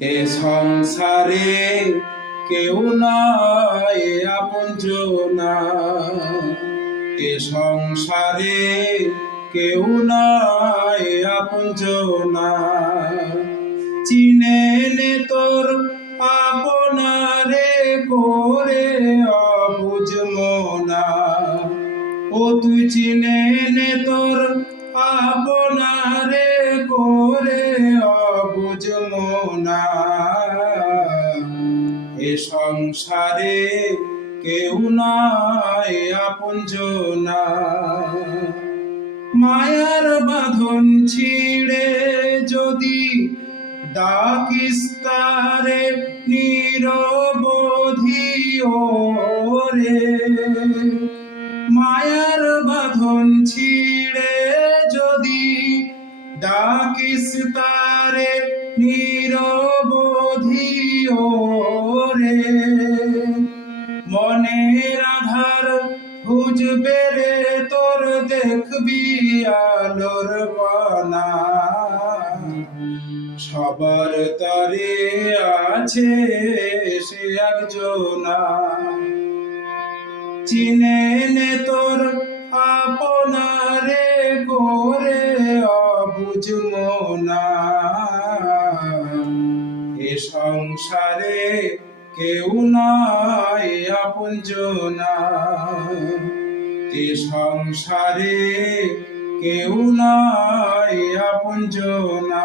এ সংসারে কেউ নাই আপনজনা, এ সংসারে কেউ নাই আপনজনা। চিনে নে তোর আপনারে করে অবুঝ মনা, ও তুই চিনে নে তোর আপনারে করে অবুঝ মনা। এ সংসারে কেউ নাই আপনজনা, মায়ার বাঁধন ছিঁড়ে যদি ডাকিস তারে নিরবধি ওরে, মায়ার বাঁধন ছিঁড়ে যদি ডাকিস তারে নিরবধি ওরে, মনের আধার খুঁজবে রে তোর দেখবি আলোর বানা। সবার তরে আছে সে একজনা, চিনে নে তোর আপনারে করে অবুঝ মনা। এ সংসারে কেউ নাই আপনজনা, এ সংসারে কেউ নাই আপনজনা।